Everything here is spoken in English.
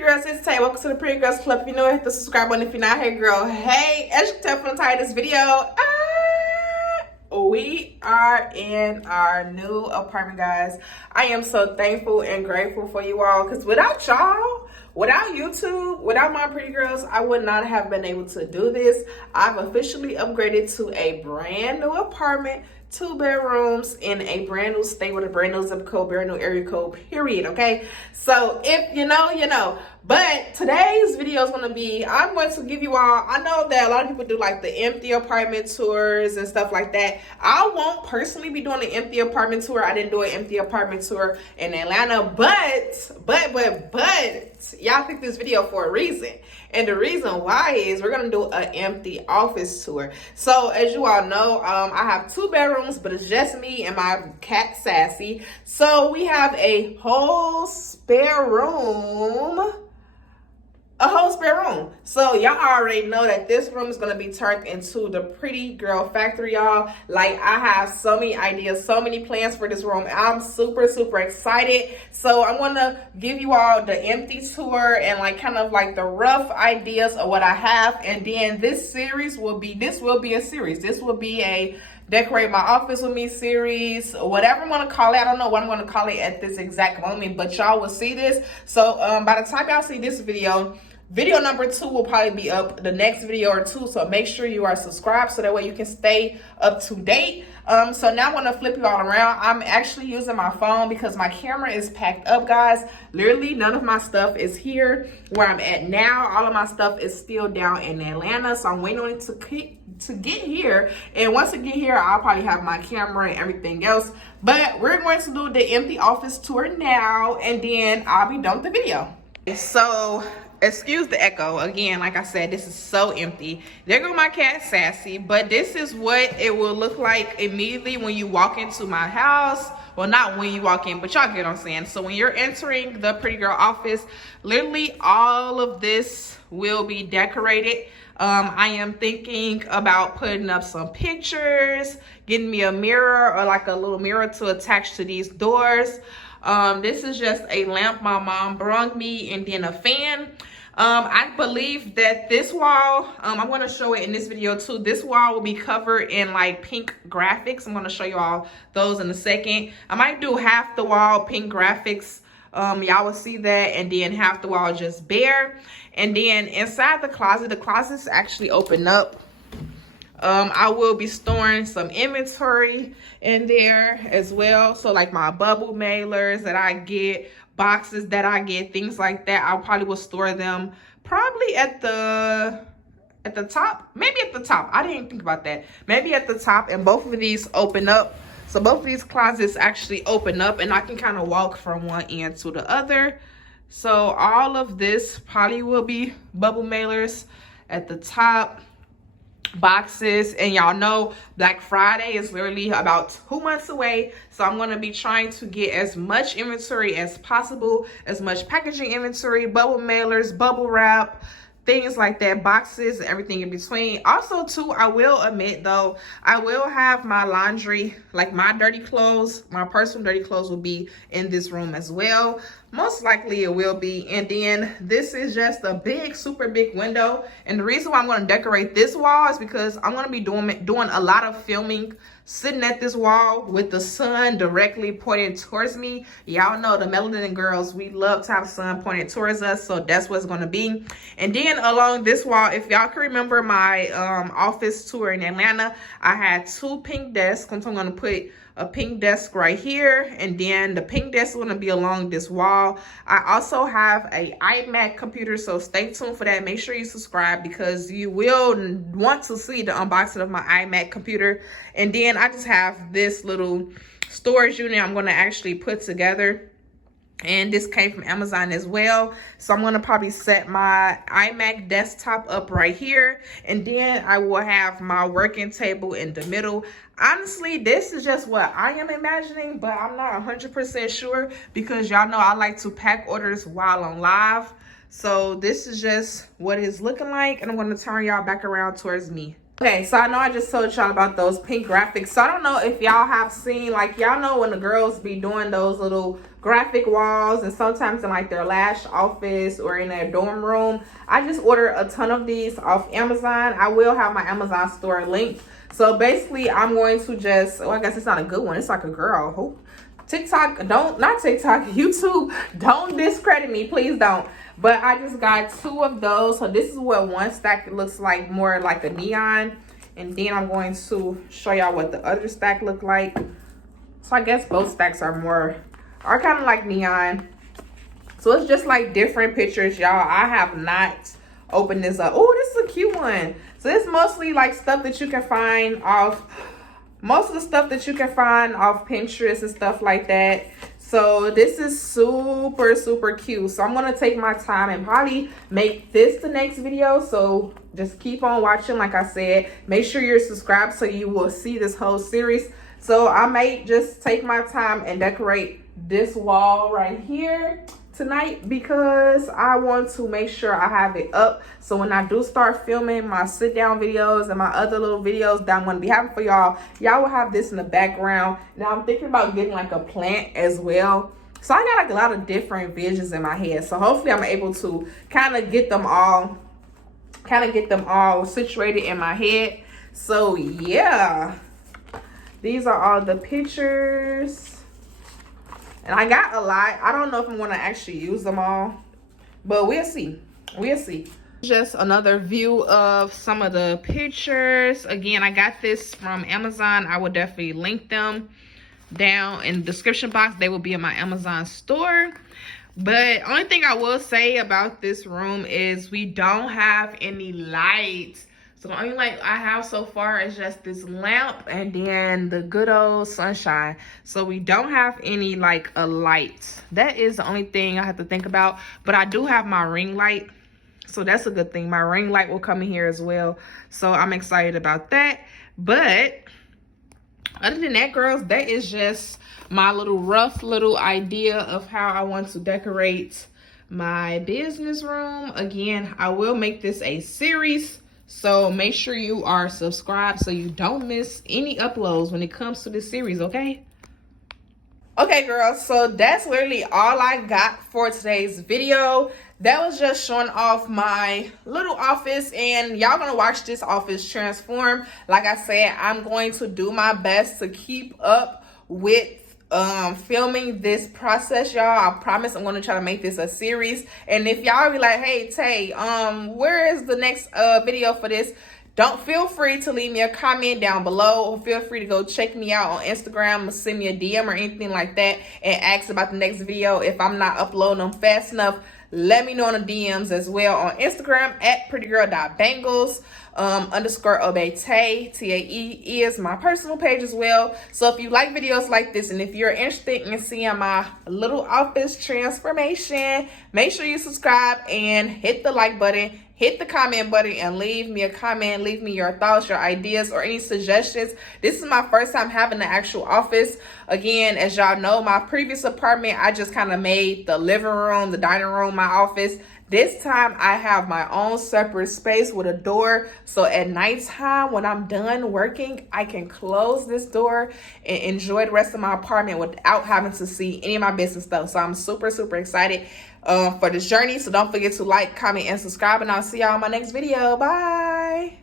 girls, it's Tay. Welcome to the Pretty Girls Club. If you know, hit the subscribe button. If you're not, hey girl, hey. As you can tell from the title of this video, we are in our new apartment, guys. I am so thankful and grateful for you all, because without y'all, without YouTube, without my pretty girls, I would not have been able to do this. I've officially upgraded to a brand new apartment, 2 bedrooms in a brand new state with a brand new zip code, brand new area code, period. Okay, so if you know, you know. But today's video is going to be, I'm going to give you all, I know that a lot of people do like the empty apartment tours and stuff like that. I won't personally be doing an empty apartment tour. I didn't do an empty apartment tour in Atlanta, but y'all picked this video for a reason. And the reason why is we're going to do an empty office tour. So as you all know, I have 2 bedrooms, but it's just me and my cat Sassy. So we have a whole spare room. So y'all already know that this room is going to be turned into the pretty girl factory, y'all. Like, I have so many ideas, so many plans for this room. I'm super excited. So I'm going to give you all the empty tour and like kind of like the rough ideas of what I have. And then this will be a series. This will be a Decorate My Office With Me series, whatever I'm going to call it. I don't know what I'm going to call it at this exact moment, but y'all will see this. So by the time y'all see this video number 2 will probably be up the next video or 2. So make sure you are subscribed so that way you can stay up to date. So now I'm going to flip you all around. I'm actually using my phone because my camera is packed up, guys. Literally none of my stuff is here where I'm at now. All of my stuff is still down in Atlanta. So I'm waiting on it to get here. And once it get here, I'll probably have my camera and everything else. But we're going to do the empty office tour now, and then I'll be done with the video. So excuse the echo again. Like I said, this is so empty. There go my cat Sassy, but this is what it will look like immediately when you walk into my house. Well, not when you walk in, but y'all get what I'm saying. So when you're entering the pretty girl office, literally all of this will be decorated. I am thinking about putting up some pictures, getting me a mirror or like a little mirror to attach to these doors. This is just a lamp my mom brought me, and then a fan. I believe that this wall, I'm going to show it in this video too. This wall will be covered in like pink graphics. I'm going to show you all those in a second. I might do half the wall pink graphics. Y'all will see that, and then half the wall just bare. And then inside the closet's actually open up. I will be storing some inventory in there as well. So like my bubble mailers that I get, boxes that I get, things like that. I probably will store them probably at the top, maybe at the top. I didn't think about that. Maybe at the top, and both of these open up. So both of these closets actually open up, and I can kind of walk from one end to the other. So all of this probably will be bubble mailers at the top, boxes. And y'all know Black Friday is literally about 2 months away, so I'm going to be trying to get as much inventory as possible, as much packaging inventory, bubble mailers, bubble wrap, things like that, boxes, everything in between. Also too, I will admit though, I will have my laundry, like my dirty clothes, my personal dirty clothes will be in this room as well. Most likely it will be. And then this is just a big, super big window. And the reason why I'm going to decorate this wall is because I'm going to be doing a lot of filming sitting at this wall with the sun directly pointed towards me. Y'all know the melanin girls, we love to have sun pointed towards us, so that's what's going to be. And then along this wall, if y'all can remember my office tour in Atlanta, I had 2 pink desks. So I'm going to put a pink desk right here, and then the pink desk is going to be along this wall. I also have a iMac computer, so stay tuned for that. Make sure you subscribe because you will want to see the unboxing of my iMac computer. And then I just have this little storage unit I'm going to actually put together, and this came from Amazon as well. So I'm going to probably set my iMac desktop up right here, and then I will have my working table in the middle. Honestly, this is just what I am imagining, but I'm not 100% sure because y'all know I like to pack orders while on live. So this is just what it's looking like, and I'm going to turn y'all back around towards me. Okay, so I know I just told y'all about those pink graphics. So I don't know if y'all have seen, like, y'all know when the girls be doing those little graphic walls, and sometimes in like their lash office or in their dorm room. I just ordered a ton of these off Amazon. I will have my Amazon store linked. So basically I'm going to just, oh, I guess it's not a good one, it's like a girl. Who? TikTok, not TikTok, YouTube, don't discredit me, please don't. But I just got 2 of those. So this is what one stack looks like, more like a neon. And then I'm going to show y'all what the other stack look like. So I guess both stacks are kind of like neon. So it's just like different pictures, y'all. I have not opened this up. Oh, this is a cute one. So it's mostly like stuff that you can find off, most of the stuff that you can find off Pinterest and stuff like that. So this is super, super cute. So I'm going to take my time and probably make this the next video. So just keep on watching. Like I said, make sure you're subscribed so you will see this whole series. So I may just take my time and decorate this wall right here tonight because I want to make sure I have it up. So when I do start filming my sit down videos and my other little videos that I'm going to be having for y'all, y'all will have this in the background. Now I'm thinking about getting like a plant as well. So I got like a lot of different visions in my head. So hopefully I'm able to kind of get them all situated in my head. So yeah, these are all the pictures. And I got a lot. I don't know if I'm going to actually use them all, but we'll see. We'll see. Just another view of some of the pictures. Again, I got this from Amazon. I will definitely link them down in the description box. They will be in my Amazon store. But only thing I will say about this room is we don't have any lights. So the only light I have so far is just this lamp and then the good old sunshine. So we don't have any like a light. That is the only thing I have to think about. But I do have my ring light. So that's a good thing. My ring light will come in here as well. So I'm excited about that. But other than that, girls, that is just my rough little idea of how I want to decorate my business room. Again, I will make this a series. So make sure you are subscribed so you don't miss any uploads when it comes to this series, okay? Okay, girls, so that's literally all I got for today's video. That was just showing off my little office, and y'all gonna watch this office transform. Like I said, I'm going to do my best to keep up with filming this process, y'all. I promise I'm gonna try to make this a series. And if y'all be like, hey Tay, where is the next video for this, don't feel free to leave me a comment down below, or feel free to go check me out on Instagram or send me a DM or anything like that and ask about the next video. If I'm not uploading them fast enough, let me know in the DMs as well on Instagram at prettygirl.bangles _ obey Tay, T-A-E is my personal page as well. So if you like videos like this and if you're interested in seeing my little office transformation, make sure you subscribe and hit the like button, hit the comment button, and leave me a comment. Leave me your thoughts, your ideas, or any suggestions. This is my first time having the actual office. Again, as y'all know, my previous apartment, I just kind of made the living room, the dining room, my office. This time I have my own separate space with a door. So at nighttime when I'm done working, I can close this door and enjoy the rest of my apartment without having to see any of my business stuff. So I'm super, super excited for this journey. So don't forget to like, comment, and subscribe. And I'll see y'all in my next video. Bye.